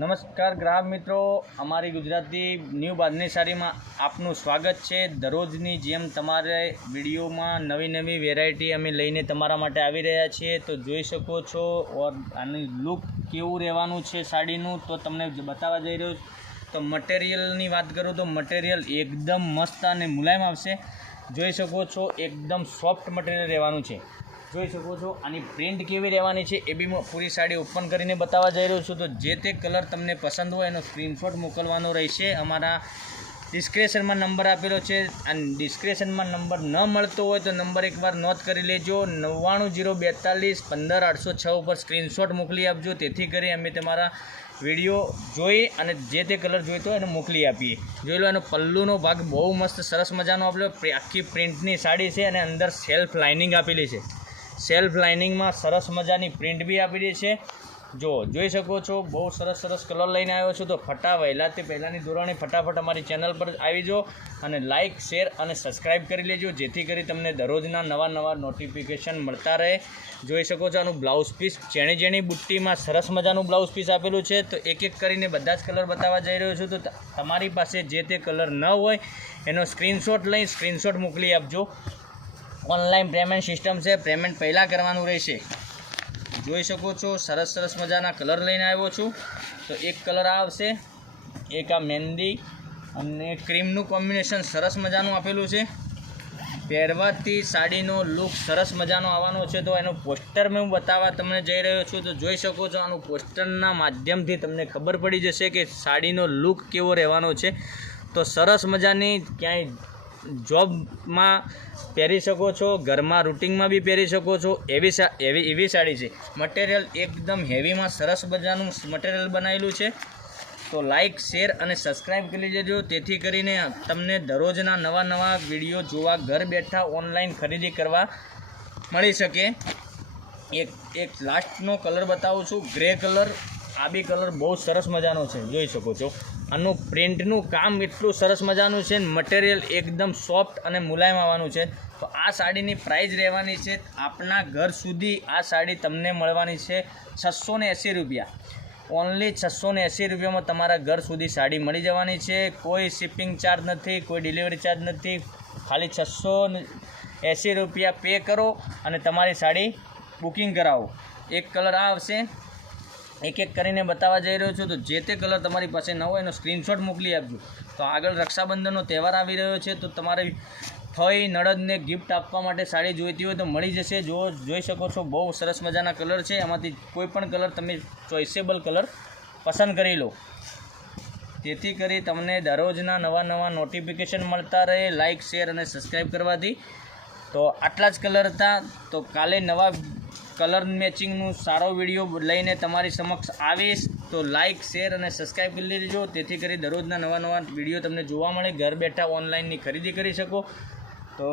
નમસ્કાર ગ્રાહક મિત્રો, અમારી ગુજરાતી ન્યૂ બાંધણી સાડીમાં આપનું સ્વાગત છે। દરરોજની જેમ તમારે વિડીયોમાં નવી નવી વેરાયટી અમે લઈને તમારા માટે આવી રહ્યા છીએ। તો જોઈ શકો છો ઓર આનું લુક કેવું રહેવાનું છે સાડીનું તો તમને બતાવવા જઈ રહ્યો છું। તો મટીરિયલની વાત કરું તો મટીરિયલ એકદમ મસ્ત અને મુલાયમ આવશે। જોઈ શકો છો એકદમ સોફ્ટ મટીરિયલ રહેવાનું છે। જોઈ શકો છો આની પ્રિન્ટ કેવી રહેવાની છે એ બી પૂરી સાડી ઓપન કરીને બતાવવા જઈ રહ્યો છું। તો જે તે કલર તમને પસંદ હોય એનો સ્ક્રીનશોટ મોકલવાનો રહેશે। અમારા ડિસ્ક્રિપ્શનમાં નંબર આપેલો છે અને ડિસ્ક્રિપ્શનમાં નંબર ન મળતો હોય તો નંબર એકવાર નોંધ કરી લેજો। 99042 15806 ઉપર સ્ક્રીનશોટ મોકલી આપજો, તેથી કરી અમે તમારા વિડીયો જોઈ અને જે તે કલર જોઈતો હોય એને મોકલી આપીએ। જોઈ લો એનો પલ્લુનો ભાગ બહુ મસ્ત સરસ મજાનો આપેલો, આખી પ્રિન્ટની સાડી છે અને અંદર સેલ્ફ લાઇનિંગ આપેલી છે। સેલ્ફ લાઇનિંગમાં સરસ મજાની પ્રિન્ટ બી આપેલી છે। જો જોઈ શકો છો બહુ સરસ કલર લઈને આવ્યો છું। તો વહેલાથી પહેલાંની ધોરણે ફટાફટ અમારી ચેનલ પર આવી જાઓ અને લાઇક શેર અને સબસ્ક્રાઈબ કરી લેજો, જેથી કરી તમને દરરોજના નવા નોટિફિકેશન મળતા રહે। જોઈ શકો છો આનું બ્લાઉઝ પીસ જેણી બુટ્ટીમાં સરસ મજાનું બ્લાઉઝ પીસ આપેલું છે। તો એક એક કરીને બધા જ કલર બતાવવા જઈ રહ્યો છું। તો તમારી પાસે જે તે કલર ન હોય એનો સ્ક્રીનશોટ લઈ સ્ક્રીનશોટ મોકલી આપજો। ઓનલાઈન પેમેન્ટ સિસ્ટમ છે, પેમેન્ટ પહેલાં કરવાનું રહેશે। જોઈ શકો છો સરસ મજાના કલર લઈને આવ્યો છું। તો એક કલર આવશે, એક આ મહેંદી અને ક્રીમનું કોમ્બિનેશન સરસ મજાનું આપેલું છે। પહેરવાથી સાડીનો લુક સરસ મજાનો આવવાનો છે। તો એનું પોસ્ટર મેં હું બતાવવા તમને જઈ રહ્યો છું। તો જોઈ શકો છો આનું પોસ્ટરના માધ્યમથી તમને ખબર પડી જશે કે સાડીનો લુક કેવો રહેવાનો છે। તો સરસ મજાની ક્યાંય જોબમાં પહેરી શકો છો, ઘરમાં રૂટિનમાં બી પહેરી શકો છો એવી સાડી છે। મટીરિયલ એકદમ હેવીમાં સરસ મજાનું મટીરિયલ બનાવેલું છે। તો લાઇક શેર અને સબસ્ક્રાઈબ કરી લેજો, તેથી કરીને તમને દરરોજના નવા વિડીયો જોવા ઘર બેઠા ઓનલાઈન ખરીદી કરવા મળી શકે। એક લાસ્ટનો કલર બતાવું છું, ગ્રે કલર। આ બી કલર બહુ સરસ મજાનો છે, જોઈ શકો છો આનું પ્રિન્ટનું કામ એટલું સરસ મજાનું છે, મટીરિયલ એકદમ સોફ્ટ અને મુલાયમ આવવાનું છે। તો આ સાડીની પ્રાઇસ રહેવાની છે આપના ઘર સુધી આ સાડી તમને મળવાની છે 680 રૂપિયા। ઓનલી 680 રૂપિયામાં તમારા ઘર સુધી સાડી મળી જવાની છે। કોઈ શિપિંગ ચાર્જ નથી, કોઈ ડિલિવરી ચાર્જ નથી, ખાલી 680 રૂપિયા પે કરો અને તમારી સાડી બુકિંગ કરાવો। એક કલર આ આવશે, એક કરીને બતાવવા જઈ રહ્યો છું। તો જે તે કલર તમારી પાસે ન હોય એનો સ્ક્રીનશોટ મોકલી આપજો। તો આગળ રક્ષાબંધનનો તહેવાર આવી રહ્યો છે, તો તમારે ફઈ નણંદને ગિફ્ટ આપવા માટે સાડી જોઈતી હોય તો મળી જશે। જોઈ શકો છો બહુ સરસ મજાના કલર છે, એમાંથી કોઈ પણ કલર તમે ચોઇસેબલ કલર પસંદ કરી લો, જેથી કરી તમને દરરોજના નવા નોટિફિકેશન મળતા રહે લાઇક શેર અને સબસ્ક્રાઈબ કરવાથી। તો આટલા જ કલર હતા। તો કાલે નવા કલર મેચિંગનું સારો વિડીયો લઈને તમારી સમક્ષ આવીશ। તો લાઇક શેર અને સબસ્ક્રાઈબ કરી લેજો, તેથી કરી દરરોજના નવા વિડીયો તમને જોવા મળે, ઘર બેઠા ઓનલાઈનની ખરીદી કરી શકો। તો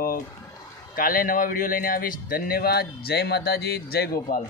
કાલે નવા વિડીયો લઈને આવીશ। ધન્યવાદ, જય માતાજી, જય ગોપાલ।